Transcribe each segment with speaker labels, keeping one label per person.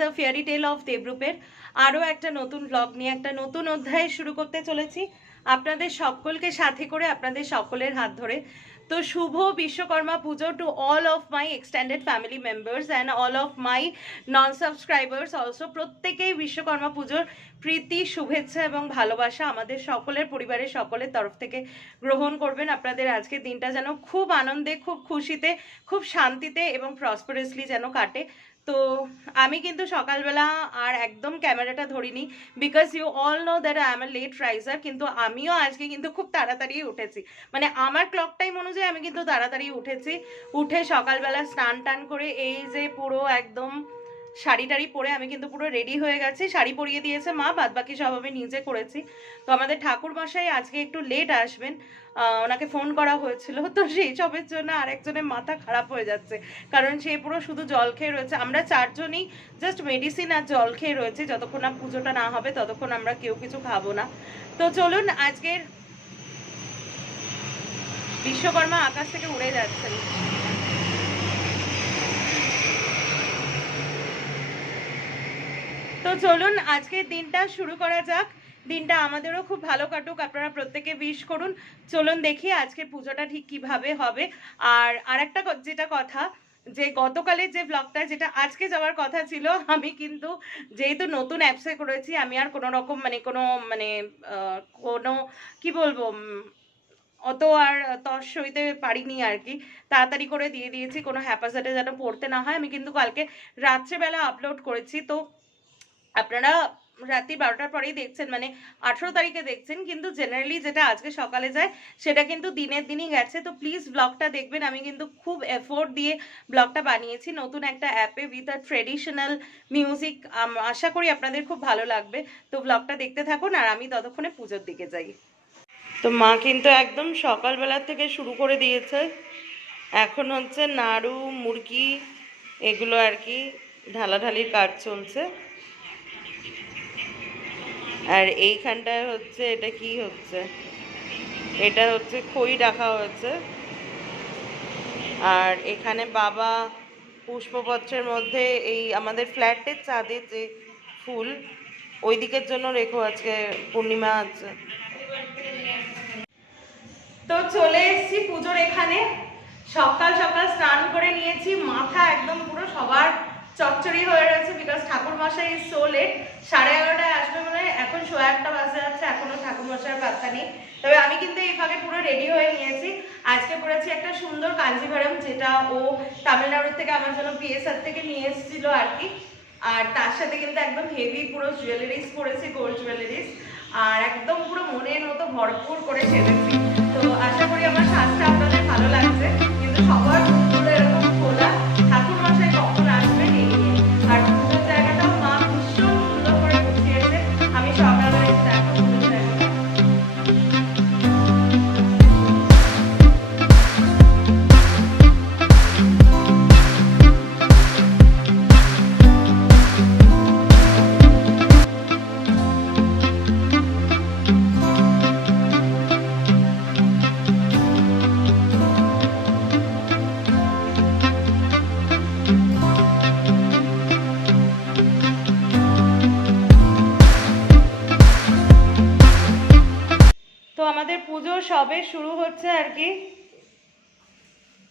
Speaker 1: The fairy tale of দেবরূপের আরও একটা নতুন ব্লগ নিয়ে, একটা নতুন অধ্যায় শুরু করতে চলেছি। আপনাদের সকলকে সাথে করে, আপনাদের সকলের হাত ধরে। তো শুভ Vishwakarma Puja to all of my extended family members and all of my non subscribers also প্রত্যেকেই বিশ্বকর্মা পুজোর প্রীতি, শুভেচ্ছা এবং ভালোবাসা আমাদের সকলের পরিবারের সকলের তরফ থেকে গ্রহণ করবেন। আপনাদের আজকের দিনটা যেন খুব আনন্দে, খুব খুশিতে, খুব শান্তিতে এবং প্রসপারাসলি যেন কাটে। তো আমি কিন্তু সকালবেলা আর একদম ক্যামেরাটা ধরিনি because you all know that I am a late riser কিন্তু আমিও আজকে কিন্তু খুব তাড়াতাড়ি উঠেছি। মানে আমার ক্লক টাইম অনুযায়ী আমি কিন্তু তাড়াতাড়ি উঠেছি। উঠে সকালবেলা স্নান টান করে এই যে পুরো একদম শাড়ি টাড়ি পরে আমি কিন্তু পুরো রেডি হয়ে গেছি। শাড়ি পরিয়ে দিয়েছে মা বাদ বাকি সব আমি নিজে করেছি। তো আমাদের ঠাকুর মশাই আজকে একটু লেট আসবেন। ওনাকে ফোন করা হয়েছিল। তো সেই সবের জন্য আরেকজনের মাথা খারাপ হয়ে যাচ্ছে। কারণ সে পুরো শুধু জল খেয়ে রয়েছে। আমরা চারজনই জাস্ট মেডিসিন আর জল খেয়ে রয়েছে। যতক্ষণ না পুজোটা না হবে, ততক্ষণ আমরা কেউ কিছু খাব না। তো চলুন, আজকের বিশ্বকর্মা আকাশ থেকে উড়ে যাচ্ছেন। তো চলুন আজকের দিনটা শুরু করা যাক। দিনটা আমাদেরও খুব ভালো কাটুক, আপনারা প্রত্যেকে উইশ করুন। চলুন দেখি আজকে পুজোটা ঠিক কীভাবে হবে। আর আরেকটা যেটা কথা, যে গতকালের যে ব্লগটা যেটা আজকে যাওয়ার কথা ছিল, আমি কিন্তু যেহেতু নতুন অ্যাপসে করেছি, আমি আর কোনো রকম মানে কোনো মানে কোনো, কি বলব অত আর তস সইতে পারিনি আর কি। তাড়াতাড়ি করে দিয়ে দিয়েছি, কোনো হ্যাপাসাটে যেন পড়তে না হয়। আমি কিন্তু কালকে রাত্রেবেলা আপলোড করেছি, তো আপনারা রাত্রি বারোটার পরেই দেখছেন মানে আঠেরো তারিখে দেখছেন, কিন্তু জেনারেলি যেটা আজকে সকালে যায়, সেটা কিন্তু দিনের দিনই গেছে। তো প্লিজ ব্লগটা দেখবেন। আমি কিন্তু খুব এফোর্ট দিয়ে ব্লগটা বানিয়েছি। নতুন একটা অ্যাপে উইথ আ ট্রেডিশনাল মিউজিক আশা করি আপনাদের খুব ভালো লাগবে। তো ব্লগটা দেখতে থাকুন আর আমি ততক্ষণে পুজোর দিকে যাই। তো মা কিন্তু একদম সকালবেলা থেকে শুরু করে দিয়েছে। এখন হচ্ছে নাড়ু, মুরগি, এগুলো আর কি ঢালাঢালির কাজ চলছে। আর এইখানটায় হচ্ছে, এটা কি হচ্ছে? এটা হচ্ছে খই রাখা হয়েছে। আর এখানে বাবা পুষ্পপত্রের মধ্যে এই আমাদের ফ্ল্যাটের চাঁদের যে ফুল, ওই দিকের জন্য রেখো আজকে পূর্ণিমা আছে। তো চলে এসেছি পুজোর এখানে। সকাল সকাল স্নান করে নিয়েছি, মাথা একদম পুরো সবার চচ্চড়ি হয়ে রয়েছে বিকজ ঠাকুর মশাই ইজ সো লেট সাড়ে এগারোটায় আসবে মানে এখন শো একটা বাজে যাচ্ছে এখনও ঠাকুর মশাইয়ের পাত্তা নেই। তবে আমি কিন্তু এই ফাঁকে পুরো রেডি হয়ে নিয়েছি। আজকে পরেছি একটা সুন্দর কাঞ্জিভারম, যেটা ও তামিলনাড়ুর থেকে আমার জন্য পিএসআর থেকে নিয়ে এসেছিল আর কি। আর তার সাথে কিন্তু একদম হেভি পুরো জুয়েলারিস পরেছি গোল্ড জুয়েলারিস আর একদম পুরো মনের মতো ভরপুর করে সেজেছি। তো আশা করি আমার সাজটা আপনাদের ভালো লাগছে। কিন্তু সবার আমাদের পুজো সবে শুরু হচ্ছে আর কি।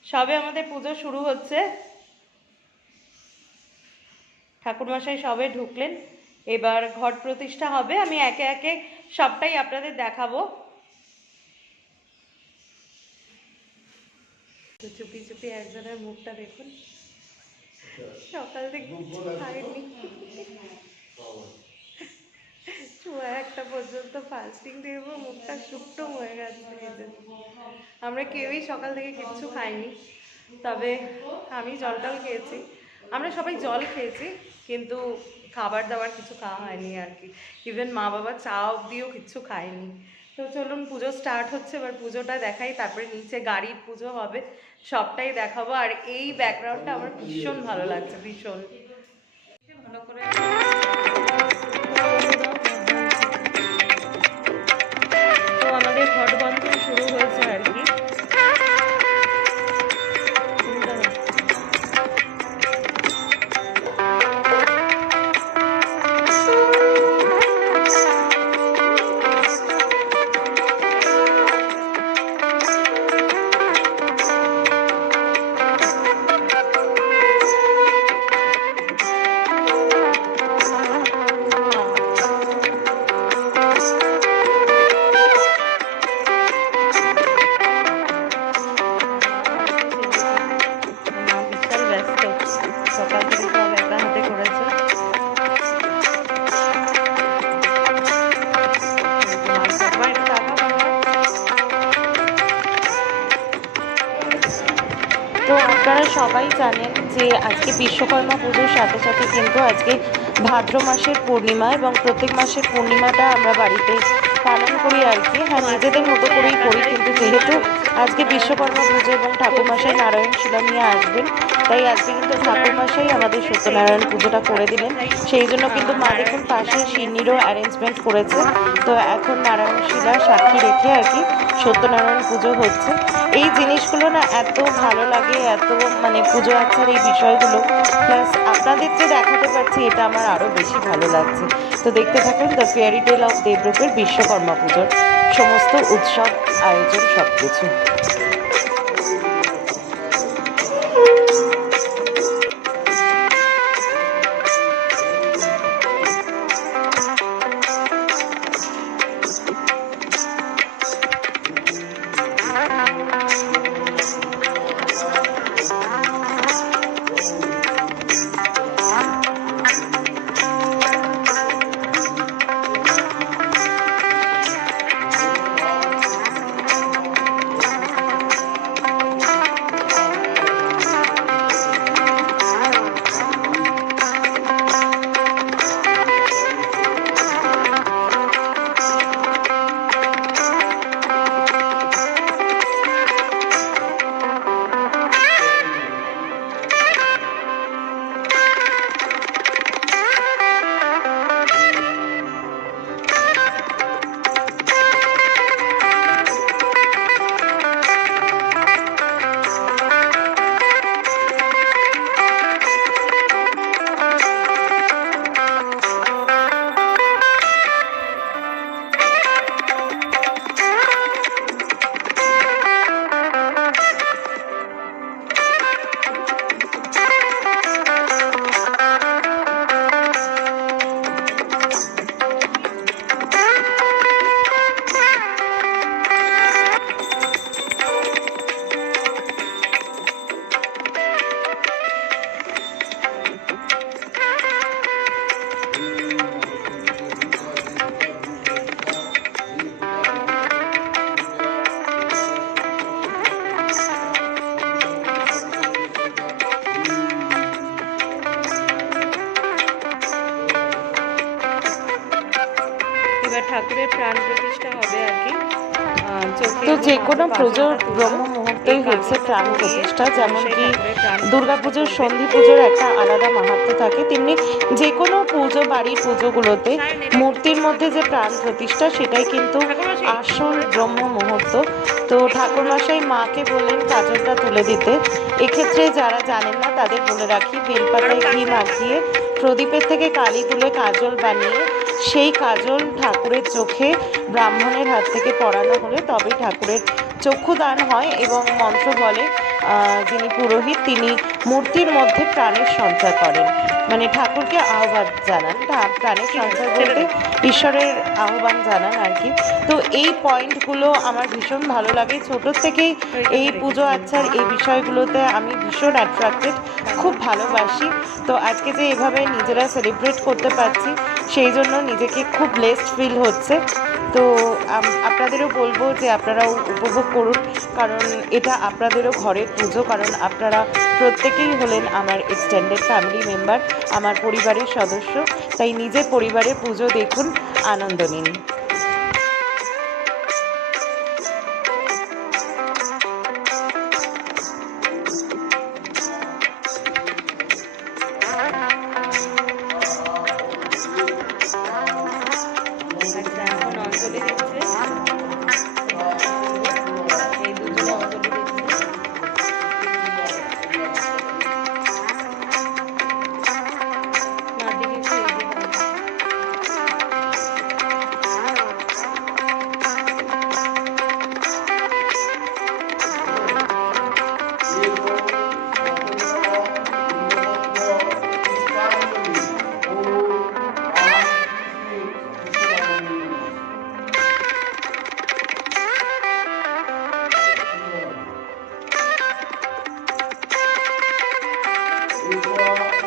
Speaker 1: সবে আমাদের পুজো শুরু হচ্ছে। ঠাকুরমশাই সবে ঢুকলেন। এবার ঘট প্রতিষ্ঠা হবে। আমি একে একে সবটাই আপনাদের দেখাবো। তো চুপি চুপি একজনের মুখটা দেখুন। সকাল থেকে কিছু খায়নি একটা পর্যন্ত ফাস্টিং দেবো, মুখটা শুকনো হয়ে গেছে। আমরা কেউই সকাল থেকে কিচ্ছু খাইনি, তবে আমি জল টল খেয়েছি। আমরা সবাই জল খেয়েছি, কিন্তু খাবার দাবার কিছু খাওয়া হয়নি আর কি। ইভেন মা বাবা চা অব্দিও কিচ্ছু খায়নি। তো চলুন পুজো স্টার্ট হচ্ছে, এবার পুজোটা দেখাই, তারপরে নিচে গাড়ির পুজো হবে, সবটাই দেখাবো। আর এই ব্যাকগ্রাউন্ডটা আমার ভীষণ ভালো লাগছে, ভীষণ। ভালো করে
Speaker 2: জানেন যে আজকে বিশ্বকর্মা পুজোর সাথে সাথে কিন্তু আজকে ভাদ্র মাসের পূর্ণিমা এবং প্রত্যেক মাসের পূর্ণিমাটা আমরা বাড়িতে পালন করি আর কি। হ্যাঁ নিজেদের মতো করেই করি, কিন্তু যেহেতু আজকে বিশ্বকর্মা পুজো এবং ঠাকুরমশাই নারায়ণ শিলা নিয়ে আসবেন। তাই আজকে কিন্তু ঠাকুরমশাই আমাদের সত্যনারায়ণ পুজোটা করে দিলেন সেই জন্য কিন্তু মা দেখুন পাশে সিন্নিরও অ্যারেঞ্জমেন্ট করেছে। তো এখন নারায়ণ শিলা সাক্ষী রেখে আর কি সত্যনারায়ণ পুজো হচ্ছে। এই জিনিসগুলো না এত ভালো লাগে, এত মানে পুজো আচ্ছার এই বিষয়গুলো। প্লাস আপনাদের যে দেখাতে পারছি, এটা আমার আরও বেশি ভালো লাগছে। তো দেখতে থাকুন দ্য ফেয়ারি টেল অফ দেবরূপের বিশ্বকর্মা পুজোর। সমস্ত উৎসব আয়োজন সব কিছু এবার ঠাকুরের প্রাণ প্রতিষ্ঠা হবে আর কি।
Speaker 3: তো যে কোনো পুজোর ব্রহ্ম মুহূর্তেই হচ্ছে প্রাণ প্রতিষ্ঠা যেমন কি দুর্গাপুজোর
Speaker 2: প্রতিষ্ঠা।
Speaker 3: সন্ধি পুজোর একটা আলাদা মাহাত্ম থাকে। তেমনি যে কোনো পুজো বাড়ির পুজোগুলোতে মূর্তির মধ্যে যে প্রাণ প্রতিষ্ঠা সেটাই কিন্তু আসল ব্রহ্ম মুহূর্ত তো ঠাকুরমশাই মাকে বললেন কাজলটা তুলে দিতে। এক্ষেত্রে যারা জানেন না তাদের বলে রাখি বেলপাতায় ঘি মাখিয়ে প্রদীপের থেকে কালি তুলে কাজল বানিয়ে সেই কাজল ঠাকুরের চোখে ব্রাহ্মণের হাত থেকে পরানো হলে তবে ঠাকুরের চক্ষুদান হয় এবং মন্ত্র বলে যিনি পুরোহিত তিনি মূর্তির মধ্যে প্রাণের সঞ্চার করেন। মানে ঠাকুরকে আহ্বান জানান তা- প্রাণের সঞ্চার বলতে ঈশ্বরের আহ্বান জানান আর কি। তো এই পয়েন্টগুলো আমার ভীষণ ভালো লাগে। ছোট থেকেই এই পুজো আচ্ছার এই বিষয়গুলোতে আমি ভীষণ অ্যাট্রাক্টেড খুব ভালোবাসি। তো আজকে যে এভাবে নিজেরা সেলিব্রেট করতে পারছি সেই জন্য নিজেকে খুব ব্লেসড ফিল হচ্ছে। তো আপনাদেরও বলব যে আপনারাও উপভোগ করুন, কারণ এটা আপনাদেরও ঘরের পুজো, কারণ আপনারা প্রত্যেকেই হলেন আমার এক্সটেন্ডেড ফ্যামিলি মেম্বার আমার পরিবারের সদস্য। তাই নিজের পরিবারের পুজো দেখুন, আনন্দ নিন।
Speaker 2: 比说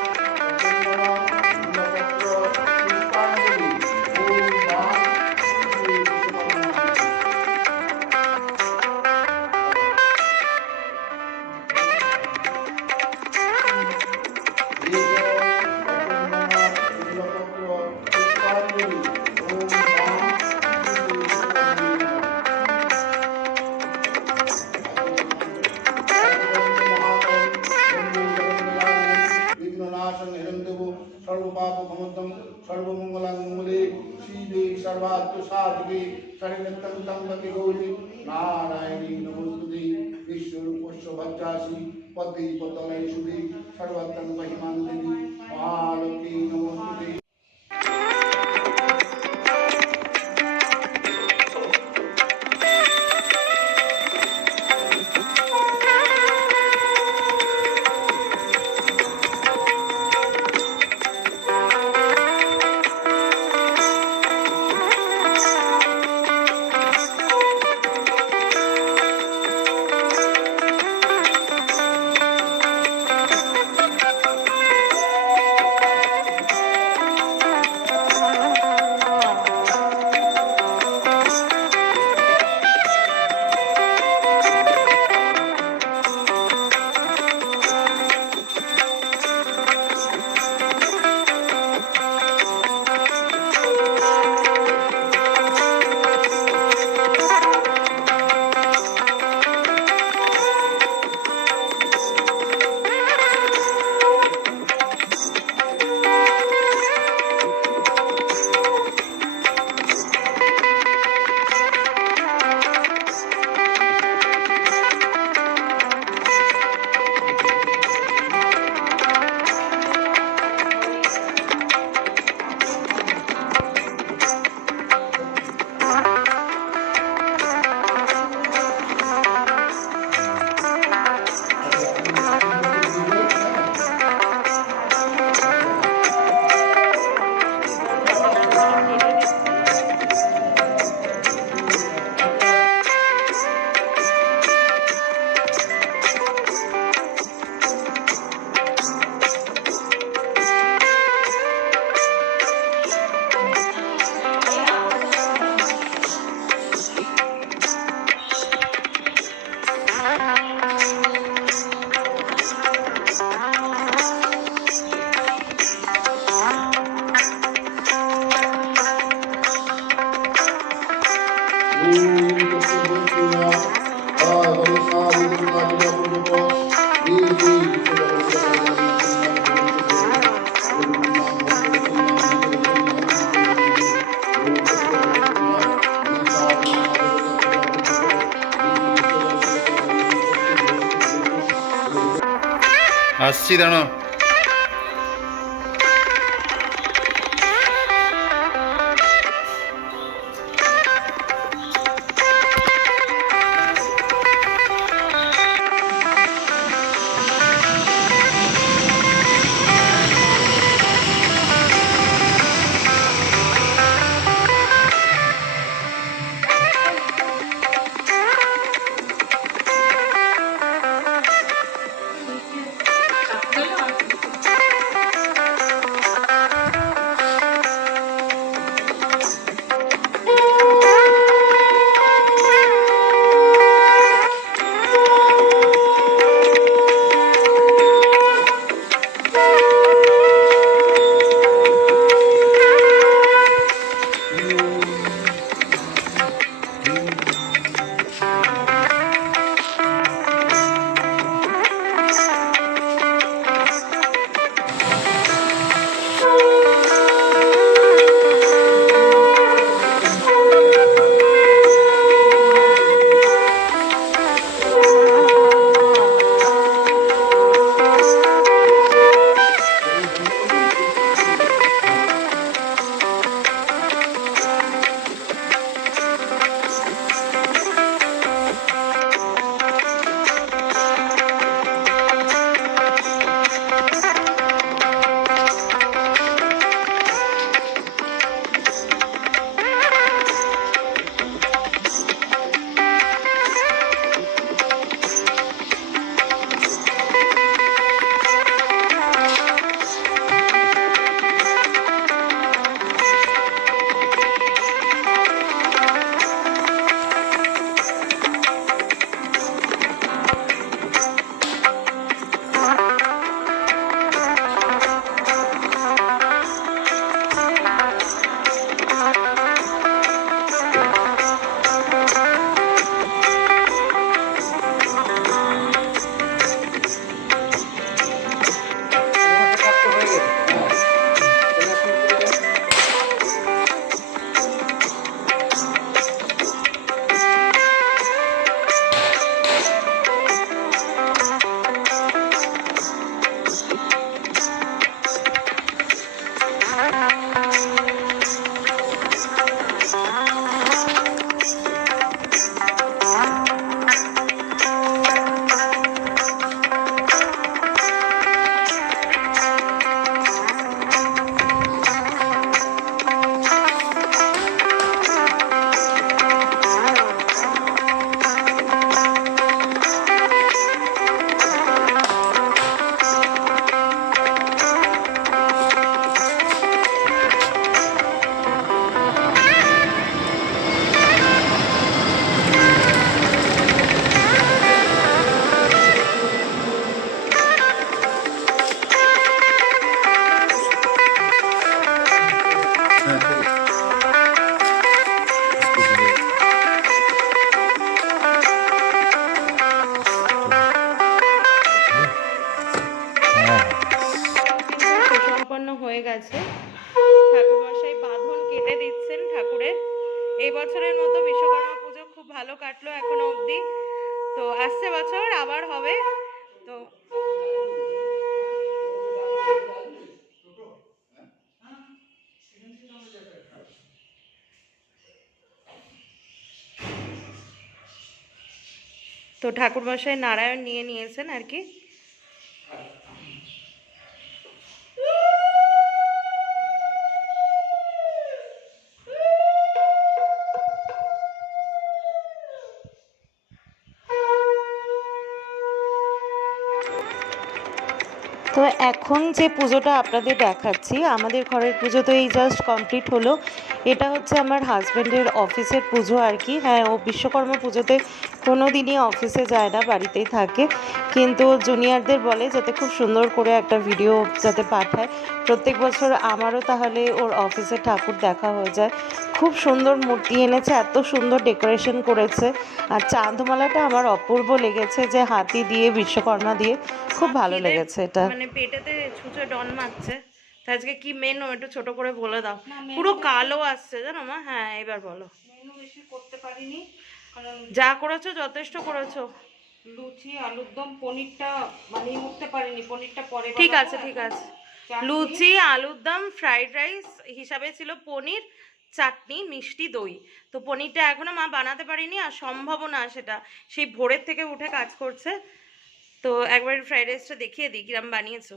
Speaker 2: পতি পতলয় সুধি সর্বত্রং দেবী আলোকে নমস্তুতে।
Speaker 4: আসছি
Speaker 1: তো ঠাকুরমশাই নারায়ণ নিয়ে নিয়েছেন আর কি।
Speaker 3: তো এখন যে পুজোটা আপনাদের দেখাচ্ছি, আমাদের ঘরের পুজো তো এই জাস্ট কমপ্লিট হলো। এটা হচ্ছে আমার হাজব্যান্ডের অফিসের পুজো আর কি। হ্যাঁ ও বিশ্বকর্মা পুজোতে কোনো দিনই অফিসে যায় না বাড়িতেই থাকে। কিন্তু জুনিয়রদের বলে যাতে খুব সুন্দর করে একটা ভিডিও যাতে পাঠায়। প্রত্যেক বছর আমারও তাহলে ওর অফিসে ঠাকুর দেখা হয়ে যায়। খুব সুন্দর মূর্তি এনেছে এত সুন্দর ডেকোরেশন করেছে। আর চাঁদমালাটা আমার অপূর্ব লেগেছে যে হাতি দিয়ে বিশ্বকর্মা দিয়ে। খুব ভালো লেগেছে এটা।
Speaker 1: মানে পেটেতে ছুঁচে ডন মারছে। আজকে কি মেনু একটু ছোট করে বলে দাও। পুরো কালো আসছে জানো মা? হ্যাঁ এবার বলো।
Speaker 4: মেনু বেশি করতে পারিনি কারণ
Speaker 1: যা করেছ যথেষ্ট করেছ।
Speaker 4: লুচি আলুর দম পনিরটা বানিয়ে উঠতে পারিনি পনিরটা পরে
Speaker 1: ঠিক আছে ঠিক আছে। লুচি আলুর দম ফ্রাইড রাইস হিসাবে ছিল পনির চাটনি মিষ্টি দই। তো পনিরটা এখনও মা বানাতে পারিনি আর সম্ভবও না সেটা। সেই ভোরের থেকে উঠে কাজ করছে। তো একবার ফ্রাইড রাইসটা দেখিয়ে দিই কিরম বানিয়েছো।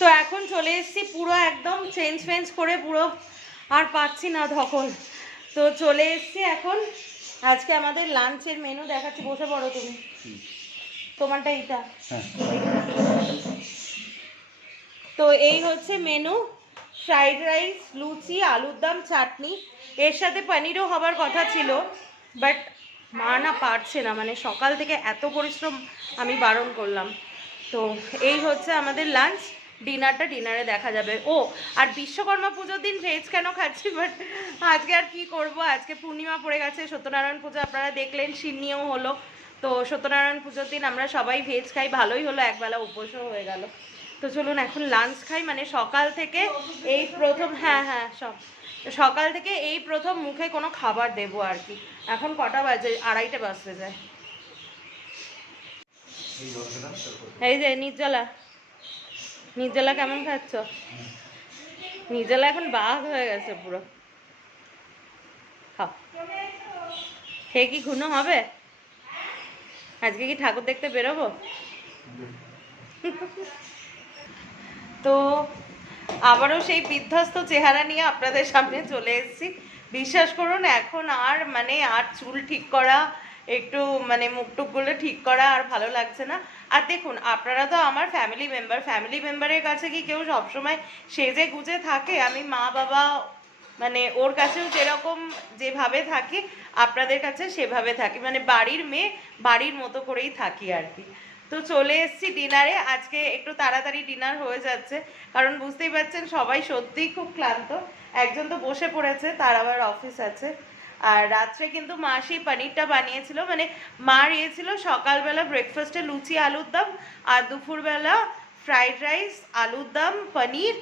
Speaker 1: তো এখন চলে এসেছি পুরো একদম চেঞ্জ ফেঞ্জ করে পুরো আর পাচ্ছি না তখন তো চলে এসেছি এখন। আজকে আমাদের লাঞ্চের মেনু দেখাচ্ছি বসে পড়ো তুমি। তোমারটা এইটা। তো এই হচ্ছে মেনু ফ্রাইড রাইস লুচি আলুর দম চাটনি। এর সাথে পনিরও হবার কথা ছিল বাট মা না পারছে না মানে সকাল থেকে এত পরিশ্রম আমি বারণ করলাম। তো এই হচ্ছে আমাদের লাঞ্চ ডিনারটা ডিনারে দেখা যাবে। ও আর বিশ্বকর্মা পুজোর দিন ভেজ কেন খাচ্ছি? বাট আজকে আর কি করব? আজকে পূর্ণিমা পড়ে গেছে সত্যনারায়ণ পুজো আপনারা দেখলেন সিন্নিও হলো। তো সত্যনারায়ণ পুজোর দিন আমরা সবাই ভেজ খাই ভালোই হলো একবেলা উপোসও হয়ে গেল। তো চলুন এখন লাঞ্চ খাই মানে সকাল থেকে এই প্রথম হ্যাঁ হ্যাঁ সব। সকাল থেকে এই প্রথম মুখে কোনো খাবার দেবো আর কি। এখন কটা বাজে? আড়াইটা বাজতে যায়। এই যে নির্জলা। নির্জলা কেমন খাচ্ছ? নির্জলা এখন বাঘ হয়ে গেছে পুরো। খেয়ে কি ঘুনো হবে? আজকে কি ঠাকুর দেখতে বেরোবো? তো আবারও সেই বিধ্বস্ত চেহারা নিয়ে আপনাদের সামনে চলে এসেছি। বিশ্বাস করুন, এখন আর মানে আর চুল ঠিক করা, একটু মানে মুখ টুকগুলো ঠিক করা আর ভালো লাগছে না। আর দেখুন, আপনারা তো আমার ফ্যামিলি মেম্বার ফ্যামিলি মেম্বারের কাছে কি কেউ সবসময় সেজে গুজে থাকে? আমি মা, বাবা মানে ওর কাছেও যেরকম যেভাবে থাকি, আপনাদের কাছে সেভাবে থাকি। মানে বাড়ির মেয়ে বাড়ির মতো করেই থাকি আর কি। তো চলে এসেছি ডিনারে আজকে একটু তাড়াতাড়ি ডিনার হয়ে যাচ্ছে। কারণ বুঝতেই পারছেন, সবাই সত্যিই খুব ক্লান্ত। একজন তো বসে পড়েছে, তার আবার অফিস আছে। আর রাত্রে কিন্তু মা সেই পনিরটা বানিয়েছিল মানে মা ইয়েছিল সকালবেলা ব্রেকফাস্টে লুচি, আলুর দম, আর দুপুরবেলা ফ্রাইড রাইস আলুর দম, পনির,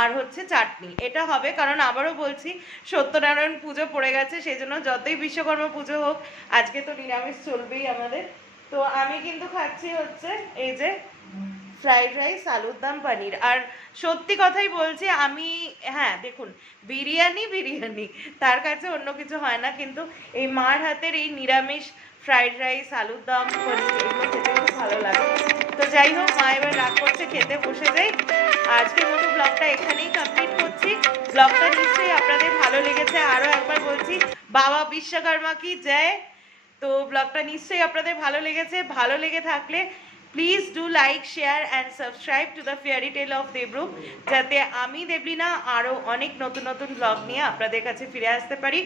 Speaker 1: আর হচ্ছে চাটনি। এটা হবে কারণ আবারও বলছি, সত্যনারায়ণ পুজো পড়ে গেছে সেই জন্য যতই বিশ্বকর্মা পুজো হোক, আজকে তো নিরামিষ চলবেই আমাদের। তো আমি কিন্তু খাচ্ছি হচ্ছে এই যে ফ্রাইড রাইস আলুর দম, পনির। আর সত্যি কথাই বলছি, আমি হ্যাঁ দেখুন, বিরিয়ানি বিরিয়ানি, তার কাছে অন্য কিছু হয় না, কিন্তু এই মার হাতের এই নিরামিষ ফ্রাইড রাইস আলুর দম, পনির, এগুলো খেতে খুব ভালো লাগে। তো যাই হোক, মা এবার রাগ করছে, খেতে বসে যাই। আজকের মতো ব্লগটা এখানেই কমপ্লিট করছি। ব্লগটা নিশ্চয়ই আপনাদের ভালো লেগেছে। আরও একবার বলছি, বাবা বিশ্বকর্মা কি, জয়। তো ব্লগটা নিশ্চয়ই আপনাদের ভালো লেগেছে। ভালো লেগে থাকলে please do like share and subscribe to the fairy tale of Debrup যাতে আমি, দেবলিনা আরও অনেক নতুন নতুন ব্লগ নিয়ে আপনাদের কাছে ফিরে আসতে পারি।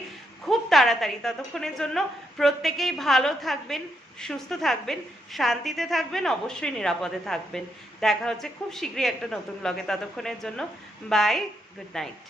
Speaker 1: খুব তাড়াতাড়ি ততক্ষণের জন্য প্রত্যেকেই ভালো থাকবেন, সুস্থ থাকবেন, শান্তিতে থাকবেন, অবশ্যই নিরাপদে থাকবেন। দেখা হচ্ছে খুব শীঘ্রই একটা নতুন ব্লগে ততক্ষণের জন্য বাই গুড নাইট